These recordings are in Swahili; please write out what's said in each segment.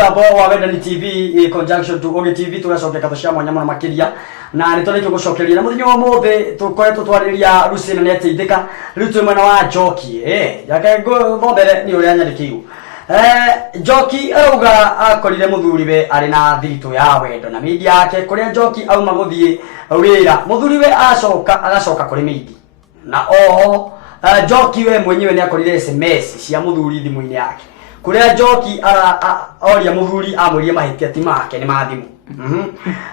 Abo wa Wendani TV conjunction to Oge TV tugacokia kathocia mwanya muno makiria na nitorekio gucokeria na muthinyo mothe tukoretwo twariria Rusina ni ateithika riu twi mwena wa Njoki yake ngombere ni uria nyandikirwo Njoki arauga akorire muthuriwe ari na thirito ya wendo na media yake kuria Njoki auma guthie wira muthuriwe agacoka kuri media na oho Njoki we mwenyewe ni akorire SMS cia muthuri thimu-ini yake kuria Njoki oria muthuri amwirie mahitia ti make ni mathimu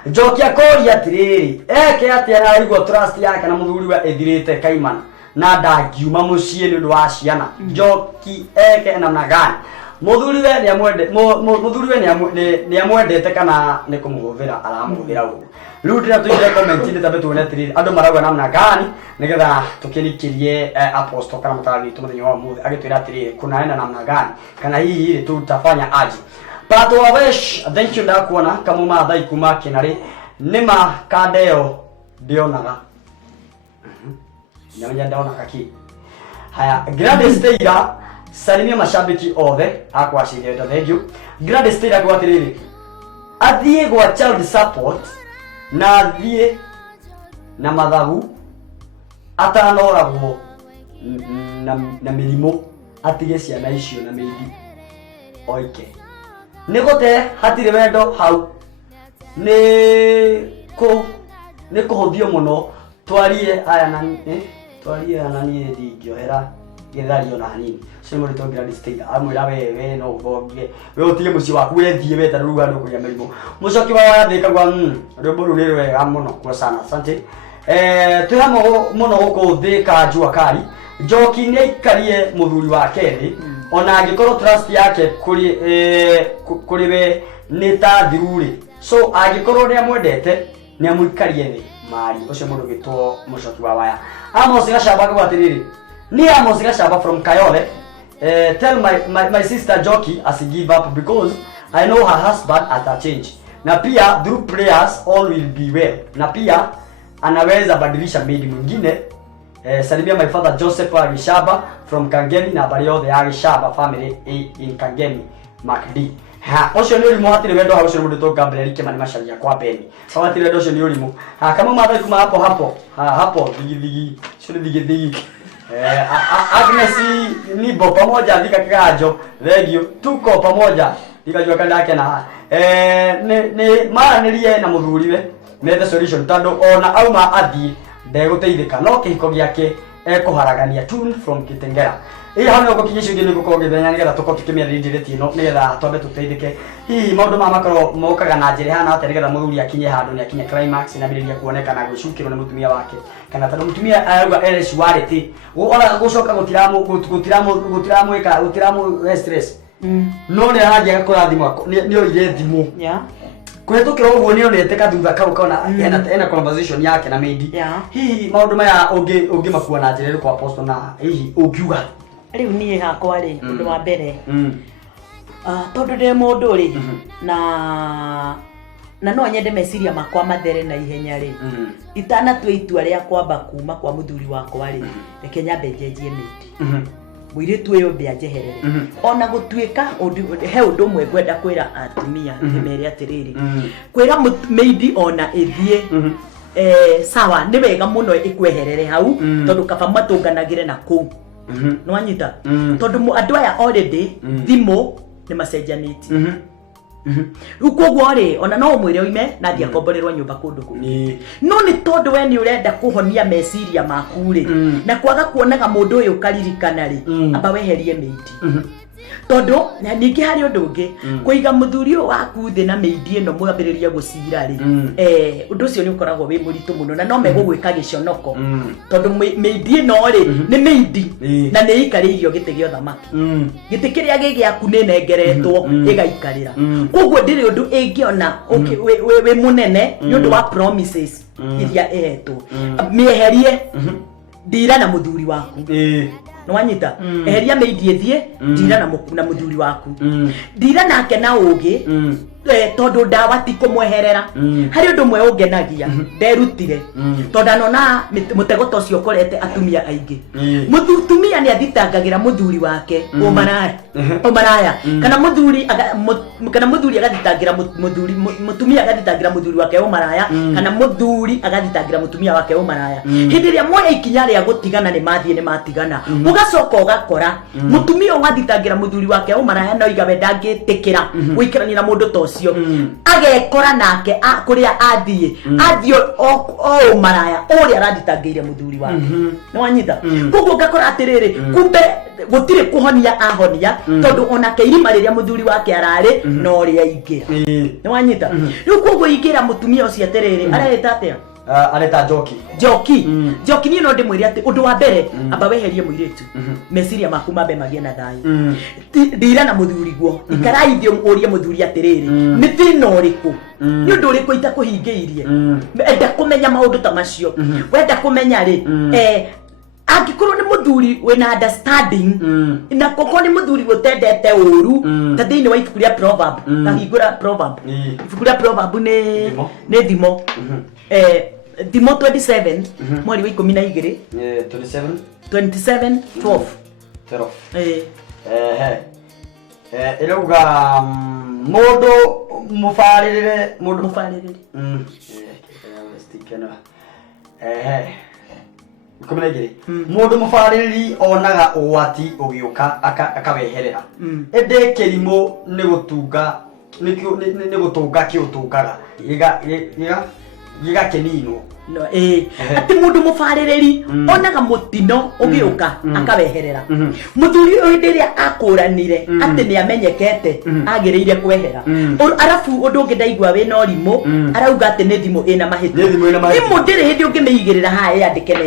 Njoki akoria atiriri eke atia arigwo trust yake na muthuri wa ethirite kaimana na ndangiuma mucie ni undu wa ciana Njoki eke namna gani muthuri we ni amwendete kana ni kumugovera aramugovera ugu riu ndira tuire comment ni tabe tuone atiriri andu marauga namna gani nigetha tukirikirie apostle kana mutari tumuthinyo wa muthe agitwira atiriri kunaenda namna gani kana hihi ile tutafanya aje Pato wawesh thank you ndakuona kama mathai kuma kinari nima kadeo ndionaga nyanya ndaona kaki haya Gladys Steira salimia mashabiki othe akwashire ndo thank you Gladys Steira kwa atiriri athie gwa child support na athie na mathagu atanoragwo na mirimo atige ciana icio na meidi oike nigote hatire wendo hau ni kuhuthio muno twarie aya na twarie na ni ndingiohera githario na hanini so muri tongira Steira amwira we no ugonge we utige muci waku wethie weta ruga ndo kuria mirimo mucoki wa wathika gwa rwimbo ru ni rwega muno kwa sana asante tuhamo muno gukuthika Jua Kali Njoki ni ikarie muthuri wake thi ona angikorwo trust yake kuri we ni ta thiruri so angikorwo ni amwendete ni amuikarie thi mari ucio mundu gitwo mucoki wa waya Amos Gacamba gwatiriri ni Amos Gacamba from Kayole tell my sister Njoki as give up because I know her husband ata change na pia through prayers all will be well na pia anaweza badilisha maid mwingine salimia my father Joseph Gacamba from Kangemi na habari yothe ya Gacamba family in Kangemi Macd ha ucio ni urimu hatire wendo haucio mundu to Gabriel Kimani macaria kwa Beni hatire wendo ucio ni urimu kama mathai kuma hapo digi sio digi Agnes Nibo pamoja dhika kigajo regio tuko pamoja ikajua kanda yake na ni mara nilie na muthuriwe methe solution tando ona auma athie ndeguteithika no kihiko giake ekuharagania tune from Kitengera hano gukinyisha ngine gukogethanya nigetha tuko tukimiarindiriti ino nigetha twambe tuteithike hihi maundu makoro mokaga na njire hana ate nigetha muthuri akinye handu ni akinye climax na biriria kuonekana gucukirwo ni mutumia wake kana tano mutumia ayuga ereswarity ona gucoka gutiramu stress no ni aragia kurathimwa ni oire thimu kuhetukira uguo ni onete kathutha kau kaona ena conversation yake na meidi hihi maundu maya ungi makuwa na njire kwa apostle na hihi ungiuga riu nie hakwa ri undu wa mbere tondu ndi mundu ri na no nyende meciria makwa mathere na ihenya ri itana twa itua ria kwamba kuma kwa muthuri wakwa ri reke nyambe njenjie meidi mwire tuyo mbia njeherere ona gutuika he undu mwe gwenda kwira atumia nimere atiriri kwira meidi ona ithie sawa ni wega muno ikweherere hau tondu kaba matunganagire na ku no anyita tondu andu aya already thimo ni macenjaniti ukogwo ri ona no mwire uime na thia komborerwa nyumba kundu ku no ni tondu we ni urenda kuhonia meciria maku ri na kwaga kuonaga mundu uyu karirikana ri amba weherie meidi tondu ningi hari undu ungi kuiga muthuri waku thi na meidi ino mwambiriria gucira ri undu ucio ni ukoragwo wi muritu muno na no megugwika giconoko tondu meidi ino ri ni meidi na ni ikaririo gite gio thamaki gite kiria gigiaku ni nengeretwo igaikarira kogwo ndiri undu ingiona we munene ni undu wa promises iria ehetwo mieherie ndira na muthuri waku no wanyita eheria meidi ethie ndira na muthuri waku ndira nake na ugi tondu ndawa ti kumweherera hari undu mwe ungenagia nderutire tondu anona mutego tocio korete atumia aingi mutumia ni athitangagira muthuri wake umaraya kana muthuri agathitangira mutumia agathitangira muthuri wake umaraya kana muthuri agathitangira mutumia wake umaraya hindi ria moya ikinya ria gutigana ni matigana ugacoka ugakora mutumia ugathitangira muthuri wake umaraya no igabe ndangitikira guikarania na mundu tocio agekora nake kuria athie o maraya uria arathitangire muthuri wake no wanyita kuko ngakora atiriri kumbe gutire kuhonia ahonia tondu onake irima riria muthuri wake arari no ria ingira no wanyita riu kuko ingira mutumia ucio atiriri areta atia areta Njoki ni no ndimwire ati undu wa mbere amba weherie muiretu meciria maku mambe magie na thayu ndira na muthuri guo ikaraithio urie muthuri atiriri ni thina uriku ni undu uriku itakuhingeirie enda kumenya maundu ta macio wenda kumenya ri angikoro ni muthuri wina understanding na koko ni muthuri gutendete uru ta thini wa ifukuria proverb ta hingura proverb ifukuria proverb ni thimo Thimo 27 mweri wa 12 27:12 irauga mundu mufaririre mundu mufaririri onaga uwati ugiuka akaweherera ende kirimo ni gutunga kiutungaga gigakenino no ati mundu mufaririri onaga mutino ugiuka akaweherera muthuri uyu ndiria akuranire ati ni amenyekete agireire kwehera arafu undu ungi ndaigwa we no rimo arauga ati ni thimo ina mahiti thimo ndiri hindi ungimeigirira hae andike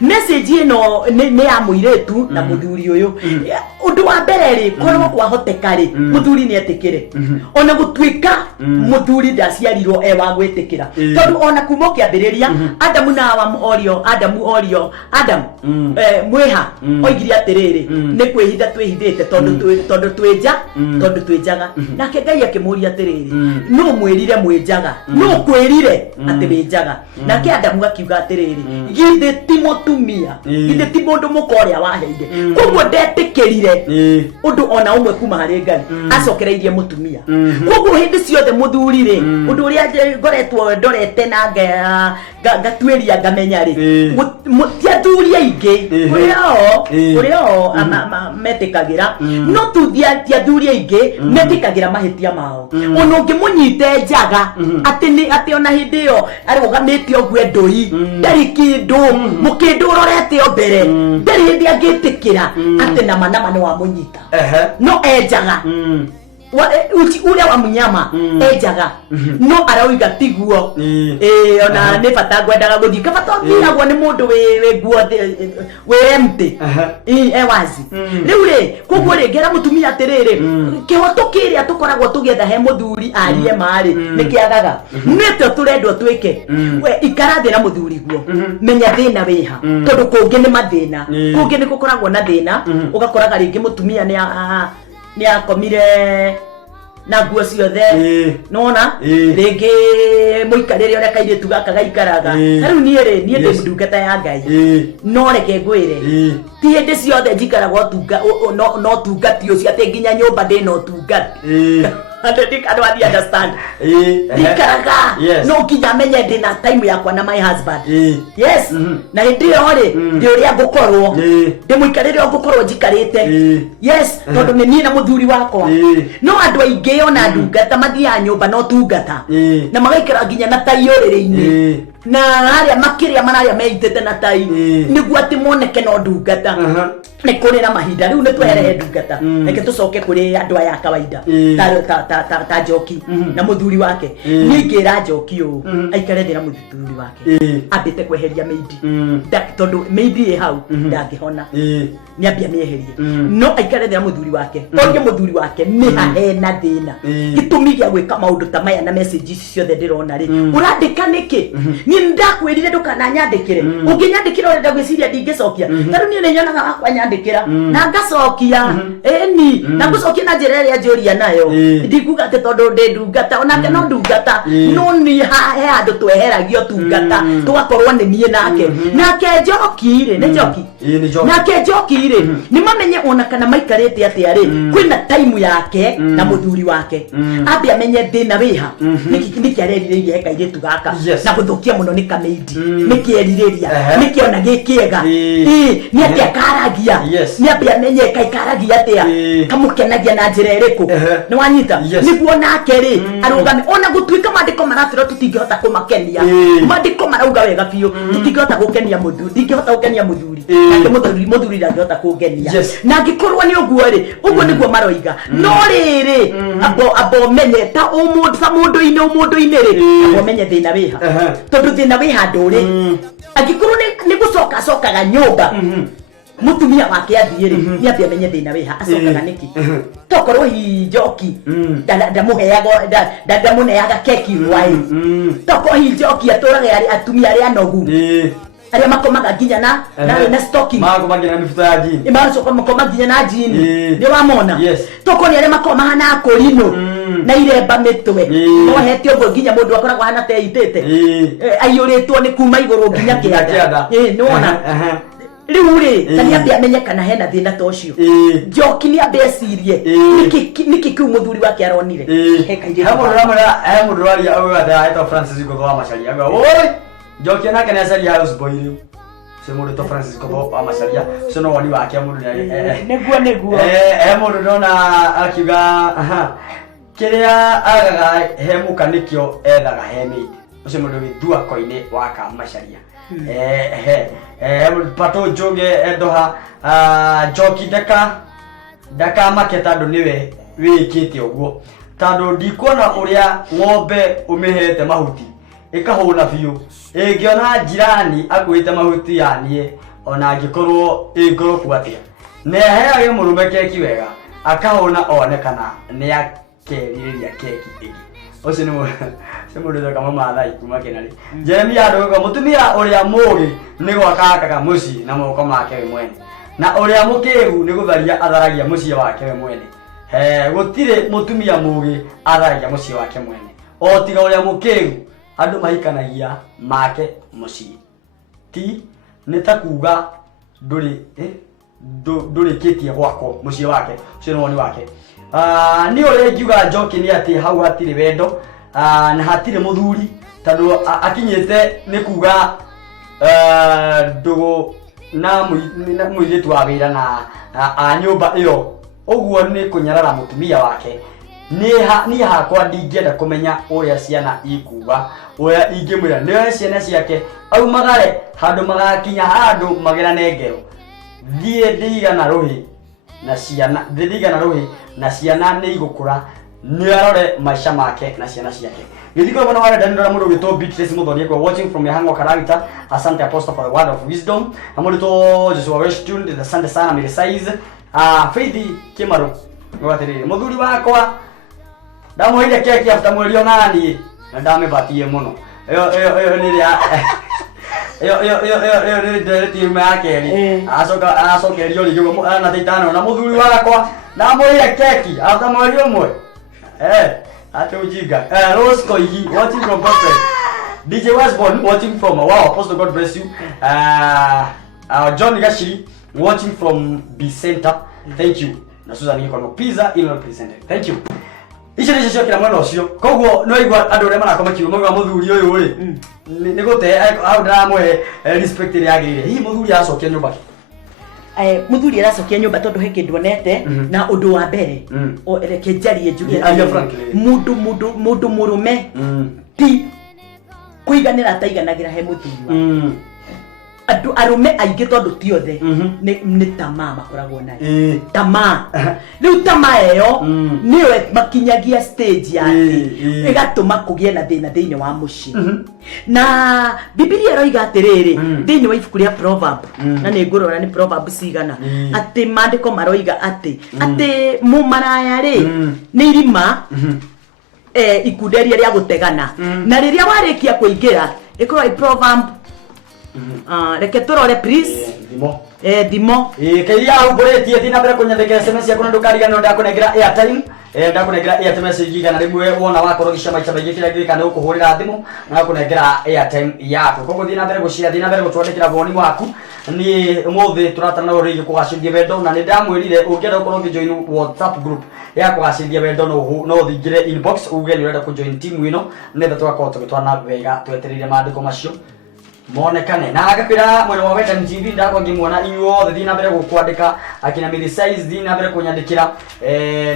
message ino ni ya muiretu na muthuri uyu undu wa mbere ri korwo kwahoteka ri muthuri ni etikire ona gutwika muthuri ndaciarirwo wa gwitikira tondu ona kuma kiambiriria Adamu na Adamu mweha oigiri atiriri ni kwihitha twihithite tondu twenjaga nake Ngai akimuria atiriri no mwirire mwenjaga no kwirire ati wenjaga nake Adamu akiuga atiriri githe ti mutumia githe ti mundu mukoria waheire koguo ndetikirire undu ona umwe kuma hari Ngai acokereirie mutumia koguo hindi ciothe muthuri ri undu uria ngoretwo ndorete na gatweria ngamenya ri tiathuri aingi urio metikagira no tiathuri aingi metikagira mahitia mao ono ngimunyite njaga ati ona hindi yo arugamite ogwe ndoi ndari kindu mukindu urorete o mbere ndari hindi angitikira ati nama no wamunyita no enjaga uria wa munyama ejaga no arauiga tiguo ona ne bata gwendaga guthika bata ngiragwo ni mundu we guo we empty wazi riu ri koguo ri ngera mutumia atiriri kihoto kiria tukoragwo tugetha he muthuri arie mari nikiagaga nito turendwo twike we ikarathi na muthuri guo menya thina wiha tondu kungi ni mathina kungi ni gukoragwo na thina ugakoraga ringi mutumia ni akomire na guo ciothe nona ringi muikarire ore kaire tugaka gaikaraga riu nie ndi ndungata ya Ngai no reke ngwire ti hindi ciothe njikaraga tunga no tungati ucio ati nginya nyumba ndi no tungati I don't understand. Dikaraga no kinya menye ndina time yakwa na my husband. Yes. Na hindi ore ndi uria gukorwo ndi muikarire gukorwo njikarite. Yes, tondu ni na muthuri wakwa. No andu aingi ona ndungata mathia nyumba no tungata. Na magaikara nginya na tai uriri-ini. Na haria makiria mararia meitete na tai niguo ati moneke no ndungata. Ni kuri na mahinda riu ni twerehe ndungata. Reke tucoke kuri andu aya kawaida. Ta Njoki na muthuri wake ningira Njoki u aikare ndira muthuri wake ambite kweheria meidi tondu meidi e hau ndangihona ni ambia mieherie no aikare ndira muthuri wake onge muthuri wake ni hena thina gitumi gia gwika maundu ta maya na messages ciothe ndirona ri urandika niki ni ndakwirire ndukana nyandikire unginyandikira urenda gwiciria ndingicokia tondu ni nyonaga wakwa nyandikire akandikira na ngacokia eni na gucokia na njira iria njuria nayo ndikuga ati tondu ndi ndungata onake no ndungata no ni he andu tweheragio tungata tugakorwo ni nie nake njokire ni njoki nake njokire ni mamenye ona kana maikarite ati ari kwina time yake na muthuri wake ambe amenye thina wiha niki arerireirie hekaire tugaka na guthukia muno ni kameidi niki eririria niki ona gikiega ni ati akaragia ni ambe amenye kaikaragia atia kamukenagia na njira iriku ni wanyita niguo nake ri arugame ona gutuika mandiko maratiro tutingihota kumakenia mandiko marauga wega biu tutingihota gukenia muthuri ndingihota gukenia muthuri nake muthuri ndangihota kungenia na ngikorwo ni uguo ri uguo niguo maroiga no riri abo menye ta umundu-ini ri abo menye thina wiha tondu thina wiha nduri angikorwo ni gucokaga nyumba mutumia wake athire ni ambia menye thina wiha acokaga niki tokorwo hi njoki ndamuneaga keki wai tokorwo hi njoki aturage atumia aria nogu aria makomaga nginya na stocking makomaga na mifuto ya jini makomaga nginya na jini ni wamona tokorwo ni aria makomaga na korino na iremba mitwe no hete ugo nginya mundu akoragwo hana teitete aiyuritwo ni kuma iguru nginya kianda nona riu ri tani ambia menyekana hena thina ta ucio njoki ni ambia cirie niki kiu muthuri wake aronire hekaire mundu waria auga ta Francis Gogo wa Macharia auga oi njoki nake ni acaria house boy riu se mundu ta Francis Gogo wa Macharia so no wani wake mundu neguo mundu ndona akiuga kiria agaga he mukanikio ethaga he mate ucio mundu withua koine waka Macharia pato jonge edoha njoki daka maketa ndo niwe wikite uguo tando ndikuona uria ng'ombe umihete mahuti ikahuna biu ingiona jirani agwite mahuti yanie ona angikorwo ingoro kwatia ne heage murume keki wega akahuna onekana ni akeririria keki igi ocio ni mundu kama mathai kuma kenari Jeremia ndogo mutumia uria mugi ni gwakakaga muci na moko make we mwene na uria mukiru ni gutharia atharagia muci wake we mwene gutire mutumia mugi atharagia muci wake mwene o tiga uria mukiru andu mahikanagia make muci ti ni ta kuga nduri kitie gwako muci wake ucio ni woni wake ni uria ngiuga njoki ni ati hau hatire wendo na hatire muthuri tondu akinyete ni kuga ndugu na muiretu wa wira na nyumba iyo uguo ni kunyarara mutumia wake ni hakwa ndingienda kumenya uria ciana ikuga uria ingimwira ni ciana ciake au magare handu magakinya handu magerane ngero thie ndigana ruhi na ciana ni igukura ni arore maisha make na ciana ciake nithiko bana wale ndandora mundu gito Beatrice Muthoni kwa watching from Mihango Karagita. Asante Apostle for the word of wisdom amundu to Joshua West tuned the Sunday sana mire size Faith Kimaru ngwatirire muthuri wakwa ndamuhire keki after mwelio nani na ndamebatie muno yo ni ya yo ni timu yake ni asoka rio ligo na titano na muthuri wakwa ndamuhire keki after mwelio mwe ate ujiga Rosco yi watching from Perfect DJ Wasborn watching from wow Apostle God bless you John Gashiri watching from B Center thank you na Susan Nikono pizza in represented thank you icio nĩ cio kĩra mwena ũcio koguo no igua andũ arĩa marakorwo makiuga muthuri ũyũ rĩ nĩ gũte au ndamwe respect ĩrĩa yagĩrĩire hihi muthuri acokia nyũmba muthuri aracokia nyumba tondu he kindu onete na undu wa mbere o reke njarie njuge mundu murume ti kuiganira taiganagira he muthuri andu arume aingi tondu ti othe ni tamaa makoragwo nayo tamaa riu tamaa eyo niwe makinyagia stage yake igatuma kugie na thina thiini wa muci na Biblia iroiga atiriri thiini wa ibuku ria Proverb na ni ngurora ni Proverb cigana ati mandiko maroiga ati mumaraya ri ni irima ikunderia ria gutegana na riria warikia kuingira ikorwo i Proverb reke turore please Thimo. Thimo. Kaiya uboretie thina mbere kunyathika SMS yakuna ndukariganira ndakunengera airtime. Ndakunengera airtime message gana rimwe wona wakorogisha maica maingĩ kĩrĩa ngĩrĩka nĩ gũkũhũrĩra thimũ na gũkũnengera airtime yaku. Koguo thiĩ na mbere gũcira, thiĩ na mbere gũtwandĩkĩra woni waku. Niĩ ũmũthĩ tũratara na rũrĩrĩ kũgacĩrithia wendo, na nĩ ndamwĩrire ũngĩenda gũkorwo ũkĩjoin WhatsApp group ya kũgacĩrithia wendo no ũthingĩre inbox uge nĩ ũrenda kũjoin timu ĩno nĩgetha tũgakorwo tũgĩtwarana wega twetereire maandĩko macio monekane. Na agakwĩra mwena wa Wendani TV ndakorwo ngĩmuona inyuothe thiĩ na mbere gũkwandĩka akina Miri Size, thiĩ na mbere kũnyandĩkĩra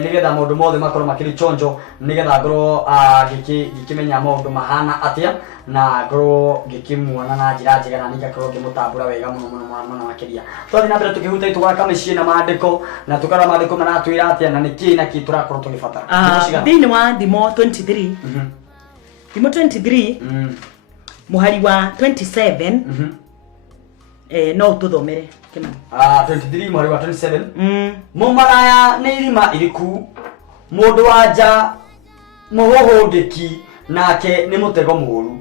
nĩgetha maũndũ mothe makorwo makĩrĩ chonjo, nĩgetha ngorwo ngĩkĩmenya maũndũ mahana atĩa na ngorwo ngĩkĩmuona na njĩra njega na nĩngakorwo ngĩmũtambũra wega mũno makĩria. Twathiĩ na mbere tũkĩhuta tũgaka mĩciĩ na maandĩko na tũkarora maandĩko maratwĩra atĩa na nĩkĩ na kĩ tũrakorwo tũgĩbatara. Thĩinĩ wa Thimo 23 Thimo 23 muhari wa 27 no tuthomere Kimani. 23 muhari wa 27 mumaraya nĩ irima iriku, mũndũ wanja mũhũhũndĩki nake nĩ mũtego mũru.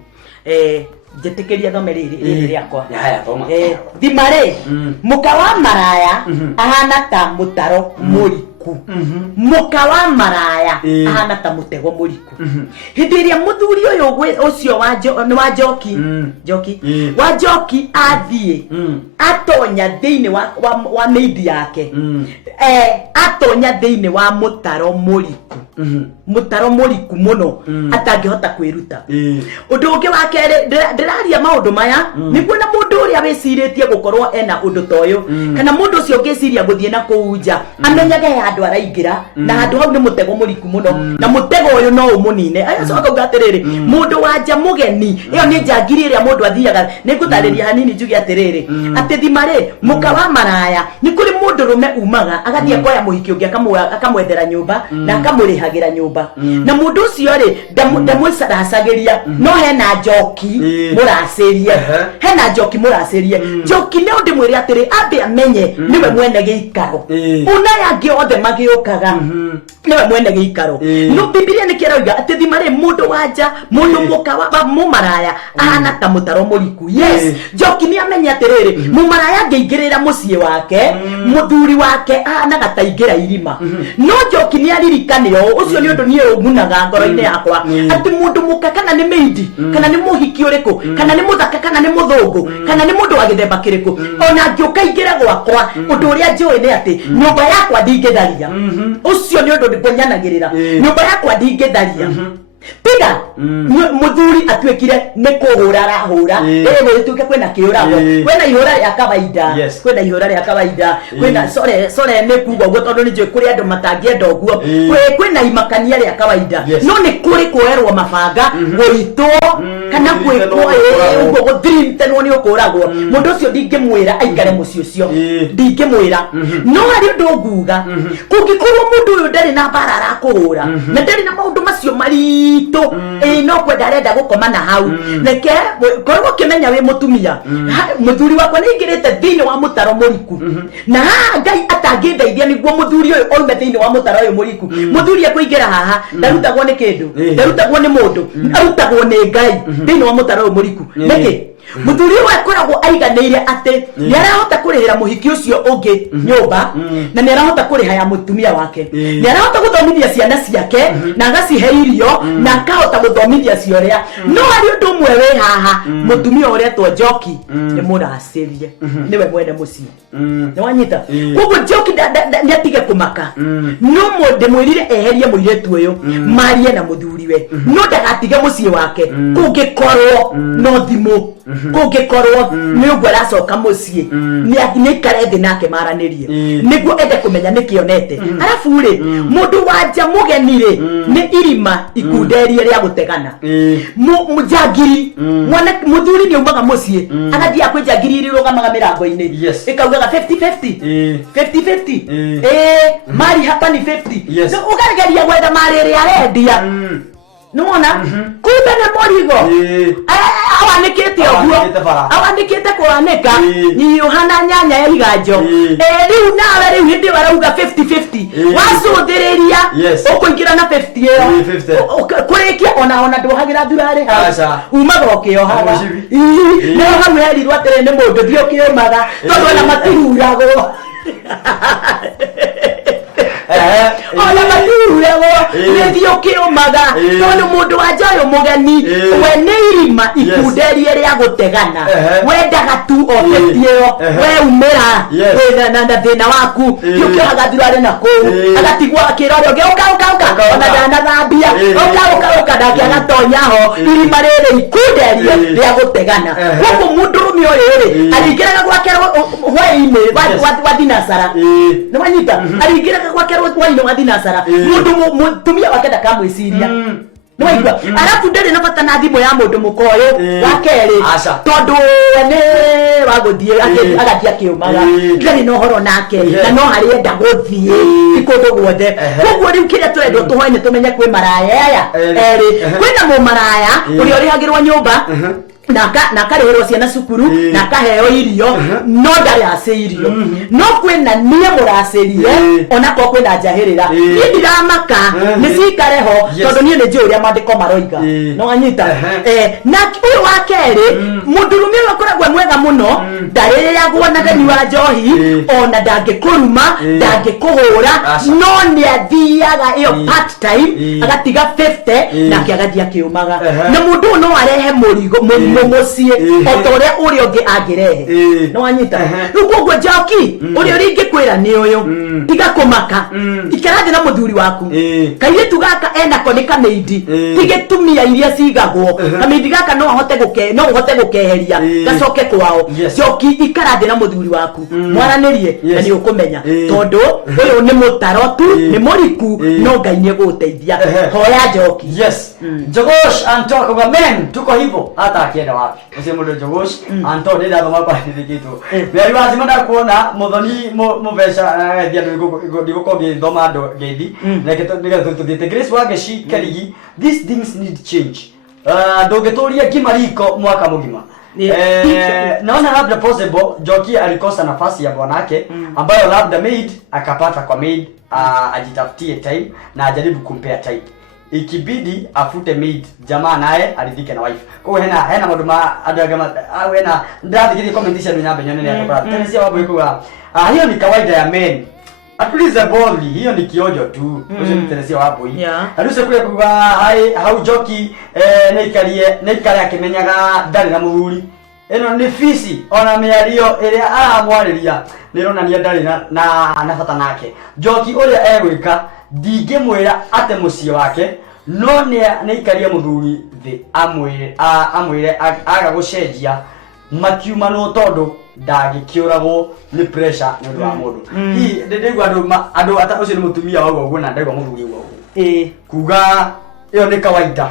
Njĩtĩkĩria thome rĩrĩ rĩakwa. Haya thoma. Thimare muka wa maraya ahana ta mũtaro mũriku. Muka wa maraya ahana ta mũtego mũriku. Hĩndĩ ĩrĩa mũthuri ũyũ ũcio wa Njoki athiĩ atonya thĩinĩ wa maidi yake, atonya thĩinĩ wa mũtaro mũriku, mũtaro mũriku mũno atangĩhota kwĩruta. Ũndũ ũngĩ wa kerĩ ndĩraria maũndũ maya nĩguo na mũndũ ũrĩa wĩcirĩtie gũkorwo ena ũndũ ta ũyũ kana mũndũ ũcio ũngĩciria gũthiĩ na kũu nja amenyage handũ araingĩra na handũ hau nĩ mũtego mũriku mũno na mũtego ũyũ no ũmũnine. Acoka uga atĩrĩrĩ, mũndũ wanja mũgeni, ĩyo nĩ njangiri ĩrĩa mũndũ athiaga. Nĩngũtarĩria hanini njuge atĩrĩrĩ, atĩ Thimarĩ muka wa maraya nĩ kũrĩ mũndũ rũme umaga agathiĩ akoya mũhiki ũngĩ akamwethera nyũmba na akamũrĩhagĩra nyũmba, na mũndũ ũcio rĩ ndamũcaracagĩria, no hena Njoki mũracĩrie, hena Njoki mũracĩrie. Njoki nĩ ũndĩ mwĩre atĩrĩ ambe amenye niwe mwene gĩikaro, una yangĩ othe magĩũkaga niwe mwene gĩikaro. No Biblia nĩ kĩrauga atĩ Thimarĩ mũndũ wanja mũndũ muka wa mũmaraya ahana ta mũtaro mũriku. Yes, Njoki nĩ amenya atĩrĩrĩ mũmaraya angĩingĩrĩra mũciĩ wake mũthuri wake ahana gataingĩra irima. No Njoki nĩ aririkane ũcio nĩ ũndũ niĩ ũmunaga ngoro-inĩ yakwa atĩ mũndũ muka kana nĩ meidi kana nĩ mũhiki ũrĩkũ kana nĩ mũthaka kana nĩ mũthũngũ kana nĩ mũndũ wa gĩthemba kĩrĩkũ, ona ngĩũka ingĩra gwakwa ũndũ ũrĩa njũĩ nĩ atĩ nyũmba yakwa ndingĩtharia. Ũcio nĩ ũndũ ndĩkũnyanagĩrĩra, nyũmba yakwa ndingĩtharia. Tiga muthuri atuĩkire nĩ kũhũra arahũra ĩrĩ gũtuĩke kwĩna kĩũrago, kwĩna ihũra rĩa kawaida, kwĩna ihũra rĩa kawaida, kwĩna sore nĩ kuga ũguo tondũ nĩ njũĩ kũrĩ andũ matangĩenda ũguo, kwĩna imakania rĩa kawaida. No nĩ kũrĩ kuoerwo mabanga gũitwo kana gwĩkwo ũguo gũthirintenwo nĩ ũkũragwo. Mũndũ ũcio ndingĩmwĩra aikare mũciĩ ũcio, ndingĩmwĩra. No harĩ ũndũ nguga, kũngĩkorwo mũndũ ũyũ ndarĩ na mbara arakũhũra na ndarĩ na maũndũ macio mari no kwenda arenda gũkoma na hau reke korwo kĩmenya wĩ mũtumia mũthuri wakwa nĩ ingĩrĩte thĩinĩ wa mũtaro mũriku na Ngai atangĩndeithia nĩguo mũthuri ũyũ oime thĩinĩ wa mũtaro ũyũ mũriku. Mũthuri ekũingĩra haha ndarutagwo nĩ kĩndũ, ndarutagwo nĩ mũndũ, arutagwo nĩ Ngai thĩinĩ wa mũtaro ũyũ mũriku. Nĩkĩ mũthuri ũyũ akoragwo aiganĩire atĩ nĩ arahota kũrĩhĩra mũhiki ũcio ũngĩ nyũmba na nĩ arahota kũrĩha ya mũtumia wake, nĩ arahota gũthomithia ciana ciake na agacihe irio na akahota gũthomithia ciorĩa. No harĩ ũndũ ũmwe wĩ haha, mũtumia ũrĩa etwo Njoki nĩ mũracĩrie, nĩwe mwene mũciĩ. Nĩ wanyita? Koguo Njoki nĩ atige kũmaka, no ndĩmwĩrire eherie mũirĩtu ũyũ marie na mũthuriwe, no ndagatige mũciĩ wake. Kũngĩkorwo no thimũ, kũngĩkorwo nĩ ũguo aracoka mũciĩ nĩ ikare thĩ nake maranĩrie nĩguo ende kũmenya nĩkĩ onete. Arabu rĩ mũndũ wanja mũgeni rĩ nĩ irima ikunderie rĩa gũtegana. Njangiri mũthuri nĩ umaga mũciĩ agathiĩ kwĩ njangiri iria irũgamaga mĩrango-inĩ ĩkaugaga 50-50 mari hapa ni 50. Ũkageria gwetha mari ĩrĩa arendia Nuona kumbe na morigo awanikite oguo awanikite kuanika ni Yohana nyanya ya iganjo riu nawe riu hindi barauga 50-50 wasuthiriria ukuingira na 50 kurikia ona nduhagira thurari umaga ukiohaga no hau herirwo atiri ni mundu thio kiumaga tondu na matiruragwo ona matiruragwo nithio kiumaga tondu mundu wajoyo mugeni we ni irima ikunderie ria gutegana wendaga tu ofetio we umira na thina waku yukiraga thurari na kuu agatigwa kirore uka ona dana thambia uka ndaki agatonyaho irima riri ikunderie ria gutegana guku mundurumi uyu aringiraga gwake hwaini wa dinasara ni wanyita aringiraga gwake hwaini wa dinasara mundu mutumia wake ndakamwiciria no igwa arafu ndere na bata na thimo ya mundu mukoyo wakeri tondu ne waguthie agathia kiumaga ngari no horo nake na no hari enda guthie ikundu guothe koguo riu kire twendo tuhoine tumenye kwi maraya eri kwina mu maraya uri orihagirwo nyumba na karehero ciana cukuru na kaheo irio no ndari aciirio no kwina nie muracirie ona ko kwina njahirira ndiramaka nicikareho tondu nie nje uria mandiko maroiga no anyita na uyu wa keri mundurumi wakoragwo mwega muno ndariyagwo na gani wa njohi ona ndangikuruma ndangikuhura no ni athiaga iyo part time agatiga 50 na kiagathia kiumaga na mundu no arehe murigo mucie otoria uri ongi angirehe no anyita rugo njoki uri ringi kwira ni uyu tiga kumaka ikarathi na muthuri waku kaire tugaka ena konika meidi tige tumia iria cigagwo na meidi gaka no uhote gukeheria gacoke kwao njoki ikarathi na muthuri waku mwaranirie na ni ukumenya tondu uyu ni mutaro tu ni muriku no Ngai ni guteithia hoya njoki Jogosh Anton men tuko hivyo hata akienda wapi useme ndo Jogosh Anton ndio ndo mapa kitu bali lazima nda kuona muthoni mubesha ndia ndiko kogi ndoma ndo gethi na kitu ndika Grace wake shi karigi these things need change ndogeturia kimariko mwaka mugima naona labda possible Njoki alikosa nafasi ya bwanake ambayo labda maid akapata kwa maid ajitafutie time na ajaribu kumpea time ikibidi afute maid jamaa naye alidhike na wife kwa hena maduma adagama awena ndathikiri commentation nyambe nyone atokora tenisia wabo ikuwa hiyo ni kawaida ya men atulize boldly hiyo ni kiojo tu uzo tenisia wabo hii aluse kule kwa hau Njoki neikaria akimenyaga ndari na muthuri eno ni fisi ona miario iria aramwariria nirona ni ndari na anafata nake Njoki uria egwika ndingimwira ate mucie wake no ne ikaria muthuri thi amwire aga gucenjia makiuma no tondu ndagikiuragwo ni pressure ni wa mundu hi ndigwa andu ata ucio ni mutumia wago guo na ndegwa muthuri wago kuga iyo ni kawaida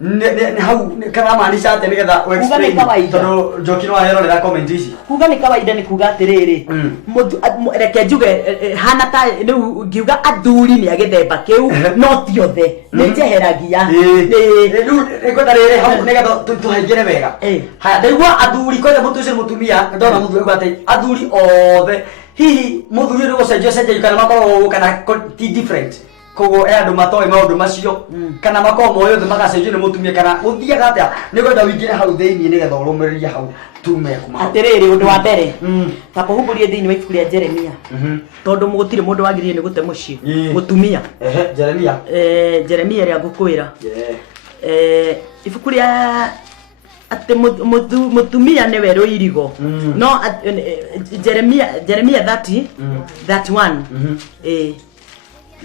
ne hau kana maanisha ate nigetha explain tondu Njoki no aherorera comment ici kuga ni kawaida ni kuga atiriri reke njuge hana ta riu ngiuga athuri ni agithemba kiu no ti othe ni njeheragia riu ikotarere hau nigetha tuhengere wega haya ndigwa athuri kwenda mutucio mutumia ndona muthuri gwate athuri othe hihi muthuri ri gucenjia kana makoro kana ti different kogo andu matoe maundu macio kana mako moyo the magacenjio ni mutumia kana uthiaga atia nikwenda wingire hau thiini nigetha urumiriria hau tume kuma atiriri undu wa mbere tapa humburie thiini wa ibuku ria Jeremia tondu mugutire mundu wagirie ni gute mucie mutumia Jeremia ria ngukwira ibuku ria ate mutumia ni weru irigo no Jeremia 31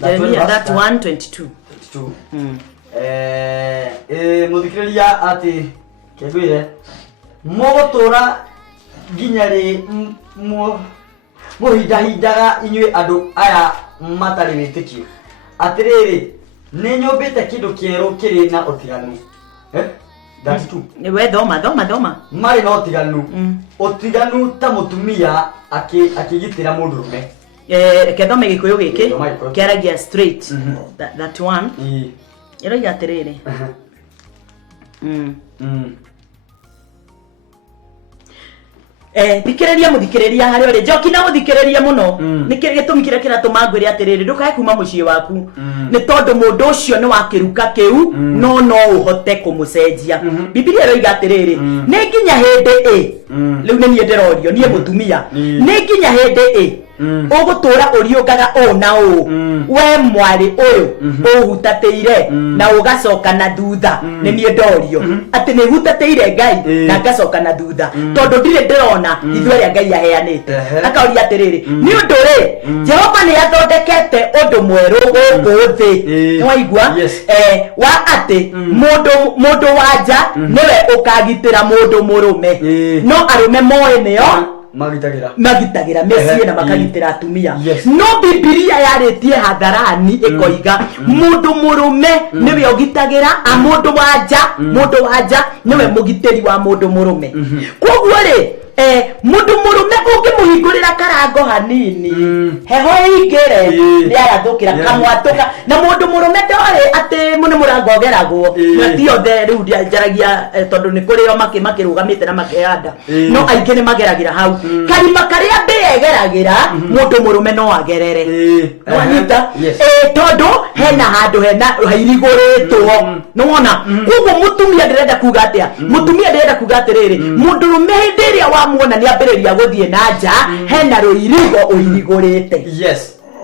Jeremia 31:22 muthikiriria ati kebire mogotura ginyari muhindaga inywe andu aya matari witikio atiriri ni nyombete kindu kieru kiri na utiganu that's true ni we thoma mari no utiganu ta mutumia akigitira mundurume ke thome gikuyu giki kiaragia straight that one Ĩroiga atĩrĩrĩ. Thikĩrĩria mũthikĩrĩria harĩ ũrĩ njoki na ũthikĩrĩria mũno nĩkĩ gĩtũmi kĩrĩa kĩratũma ngwĩre atĩrĩrĩ ndũkae kuma mũciĩ waku nĩ tondũ mũndũ ũcio nĩ wa kĩruka kĩu no ũhote kũmũcenjia. Biblia ĩroiga atĩrĩrĩ nĩ nginya hĩndĩ rĩu nĩ niĩ ndĩrorio niĩ mũtumia nĩ nginya hĩndĩ ũgũtũra ũriũngaga ũũ na ũũ we mwarĩ ũyũ ũhutatĩire na ũgacoka na thutha nĩ niĩ ndorio atĩ nĩ hutatĩire Ngai na ngacoka na thutha tondũ ndirĩ ndĩrona ithuĩ arĩa Ngai aheanĩte. Akaũria atĩrĩrĩ nĩ ũndũ rĩ Jehova nĩ athondekete ũndũ mwerũ gũkũ thĩ nĩ waigua wa atĩ mũndũ wanja nĩwe ũkagitĩra mũndũ mũrũme no arũme moĩ nĩo magitagĩra mĩciĩ na makagitĩra atumia. No Biblia yarĩtie hadharani ĩkoiga mũndũ mũrũme nĩwe ũgitagĩra mũndũ wanja nĩwe mũgitĩri wa mũndũ mũrũme. Koguo rĩ mũndũ mũrũme ũngĩmũhingũrĩra karango hanini heho ĩingĩre nĩarathũkĩra kamwatũka na mũndũ mũrũme ndoĩ atĩ nĩ mũrango ũgeragwo na ti othe rĩu njaragia tondũ nĩ kũrĩ o makĩrũgamĩte na makehanda no aingĩ nĩ mageragĩra hau karima karĩa mbĩyegeragĩra mũndũ mũrũme no agerere wanyita tondũ hena handũ hairigũrĩtwo nĩwona. Koguo mũtumia ndĩrenda kuga atĩa mũtumia ndĩrenda kuga atĩrĩrĩ mũndũ mũrũme hĩndĩ ĩrĩa wamuona nĩ ambĩrĩria gũthiĩ na nja hena rũirigo ũirigũrĩte.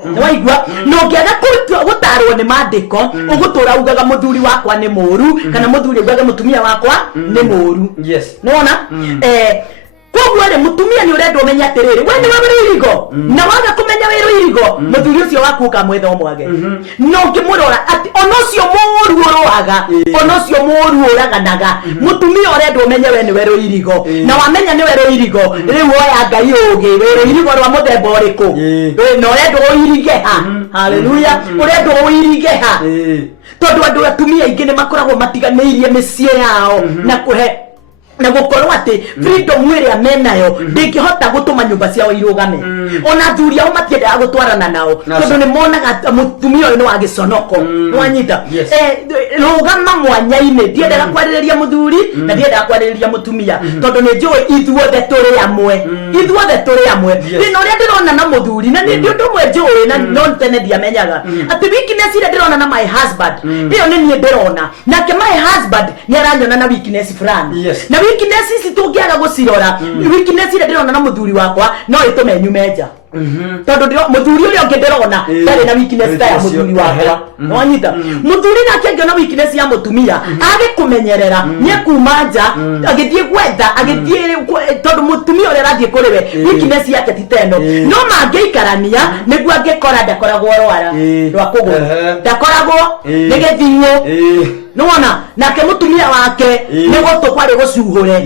Nĩwaigua no ũngĩaga gũtarwo nĩ maandĩko ũgũtũra ugaga mũthuri wakwa nĩ mũũru kana mũthuri ugaga mũtumia wakwa nĩ mũũru nĩwona. Koguo rĩ mũtumia nĩ ũrenda ũmenye atĩrĩrĩ we nĩ wĩ rũirigo na waga kũmenya wĩ rũirigo mũthuri ũcio waku ũkamwetha ũmwage no ũngĩmũrora atĩ ona ũcio mũũru ũrũaga ona ũcio mũũru ũraganaga mũtumia ũrenda ũmenye we nĩ wĩ rũirigo na wamenya nĩ wĩ rũirigo rĩu oya Ngai ũgĩ wĩ rũirigo rwa mũthemba ũrĩkũ na ũrenda ũirige ha haleluya ũrenda ũirige ha tondũ andũ atumia aingĩ nĩ makoragwo matiganĩirie mĩciĩ yao na kũhe na gũkorwo atĩ freedom ĩrĩa menayo ndĩngĩhota gũtũma nyũmba ciao irũgame ona athuri ao matiendaga gũtwarana nao tondũ nĩ monaga mũtumia ũyũ nĩ wa gĩconoko nĩwanyita rũgama mwanya-inĩ ndiendaga kwarĩrĩria mũthuri na ndiendaga kwarĩrĩria mũtumia tondũ nĩ njũĩ ithuothe tũrĩ amwe thĩna ũrĩa ndĩrona na mũthuri na nĩ ũndũ ũmwe njũĩ na no tene ndiamenyaga atĩ weakness ĩrĩa ndĩrona na my husband ĩyo nĩ niĩ ndĩrona nake my husband nĩ aranyona na weakness fulani na weakness ici tũngĩaga gũcirora weakness ĩrĩa ndĩrona na mũthuri wakwa no ĩtũme nyume nja tondũ mũthuri ũrĩa ũngĩ ndĩrona ndarĩ na weakness ta ya mũthuri wakwa nĩwanyita. Mũthuri nake angĩona weakness ya mũtumia agĩkũmenyerera nĩekuma nja agĩthiĩ gwetha agĩthiĩ tondũ mũtumia ũrĩa arathiĩ kũrĩ we weakness yake ti teno no mangĩikarania nĩguo angĩkora ndakoragwo rwara rwa kũgũrũ ndakoragwo nĩ gĩthing'ũ nĩwona nake mũtumia wake nĩ gũtũkwarĩ gũcuhũre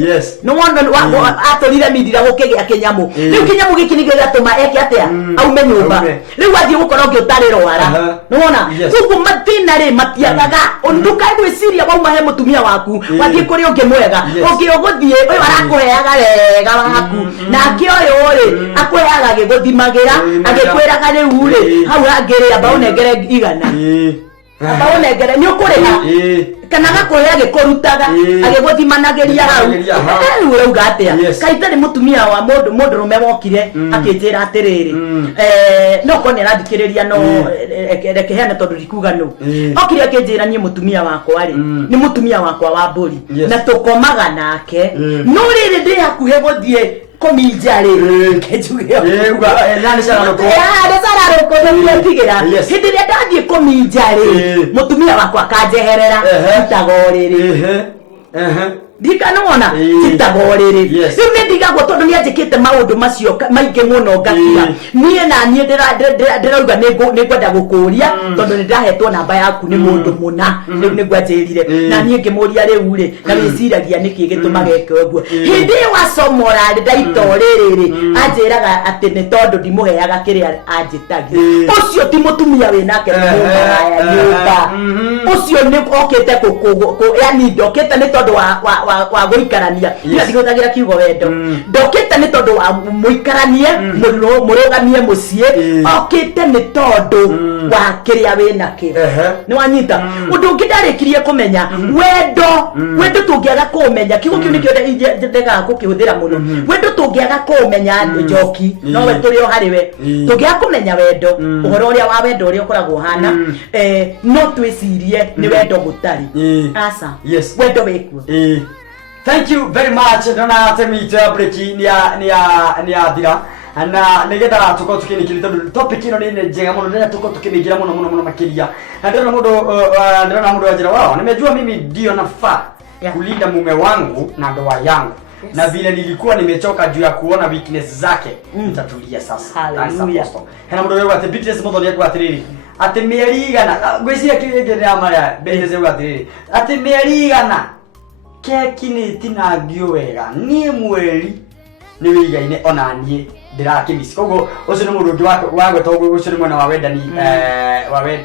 nĩwona atũrire mindira gũkĩgĩa kĩnyamũ rĩu kĩnyamũ gĩkĩ nĩgĩo gĩatũma eke atĩa aume nyũmba rĩu athiĩ gũkorwo ũngĩ ũtarĩ rwara nĩwona. Koguo mathĩna rĩ matiagaga ndũkae gwĩciria wauma he mũtumia waku wathiĩ kũrĩ ũngĩ mwega ũngĩ ũgũthiĩ ũyũ arakũheaga wega waku nake ũyũ rĩ akũheaga agĩgũthimagĩra agĩkwĩraga rĩu rĩ hau hangĩrĩ amba ũnengere igana amba ũnengere nĩ ũkũrĩha kana gakũhe agĩkũrutaga agĩgũthimanagĩria hau rĩu ũrauga atĩa kaĩ itarĩ mũtumia wa mũndũrũme wokire akĩnjĩra atĩrĩrĩ no korwo nĩ arathikĩrĩria no reke heane tondũ ndikuga nũ okire akĩnjĩra niĩ mũtumia wakwa rĩ nĩ mũtumia wakwa wa mbũri na tũkomaga nake no rĩrĩ ndĩ hakuhĩ gũthiĩ kominjari kejugeo nani sararoko nĩtigĩra hĩndĩ ĩrĩa ndathiĩ kominjari mũtumia wakwa kanjeherera itagorĩrĩ ndikanona titagorĩrĩ rĩu nĩ ndigagwo tondũ nĩ anjĩkĩte maũndũ macio maingĩ mũno ngakira niĩ na niĩ ndĩrauga nĩ ngwenda gũkũria tondũ nĩ ndahetwo namba yaku nĩ mũndũ mũna rĩu nĩ ngwanjĩrire na niĩ ngĩmũria rĩu rĩ na wĩciragia nĩkĩ gĩtũma geke ũguo hĩndĩ ĩyo wacomora ndaitorĩrĩ anjĩraga atĩ nĩ tondũ ndimũheaga kĩrĩa anjĩtagia ũcio ti mũtumia wĩnake mũmaraya nyũmba ũcio nĩ okĩte yani ndokĩte nĩ tondũ wa guikarania ira thigutagira kiugo wendo ndokite ni tondu wa muikaranie muruganie mucie okite ni tondu wa kiria wina ki ni wanyita undu ngindarikirie kumenya wendo tungiaga kumenya kiugo kiu nikio ndega gukihũthĩra muno wendo tungiaga kumenya njoki no we turi o hariwe tungiaga kumenya wendo uhoro uria wa wendo uria ukoragwo hana no twicirie ni wendo gutari asa wendo wekuo. Thank you very much. Ndona temita break ni adira na nigetha tuko tukinikiri tondu topic ino ni njega muno na tuko tukimingira muno makiria na ndona mundu ajira wao nimejua mimi ndio nafaa kulinda mume wangu na ndoa yangu na vile nilikuwa nimechoka juu ya kuona weakness zake nitatulia sasa. Hallelujah. Hena mundu wewe ati business model yako atiriri ati merigana gwiciria kiwege ya mara business yako atiriri ati merigana keki ni tinagio wega ni mweri ni wigaine onanie ndirakimisi kogo ucio ni mundu wagwe togo ucio ni mwana wa Wendani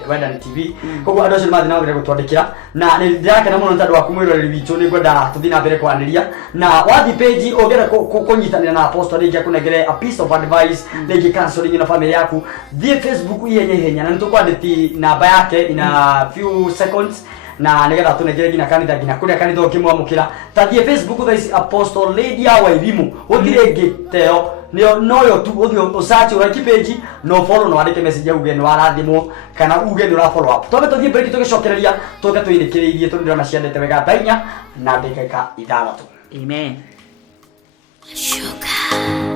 Wendani TV kogo andu acio mathina ngire gutwandikira na ni ndirakena muno ntandu waku mwiroreri witu ni ngwenda tuthina mbere kwaniria na wathi page ogera kunyitanira na apostle ringi akunegere a piece of advice ringi counseling na family yaku thie Facebook ihenya na nitukwanditi namba yake ina few seconds na nigetha tunegere gina kanitha gina kuria kanitha ukimwamukira tathie Facebook thaisi apostle Lady wa Irimu uthire ngiteo noyo tu uthio usearch like page no follow no andike message ya uge no arathimo kana uge no follow up tobe tuthie break tugicokereria tuke tuinikiriirie tundirona ciandete wega tainya na ndikeka ithathatu. Amen. Sugar.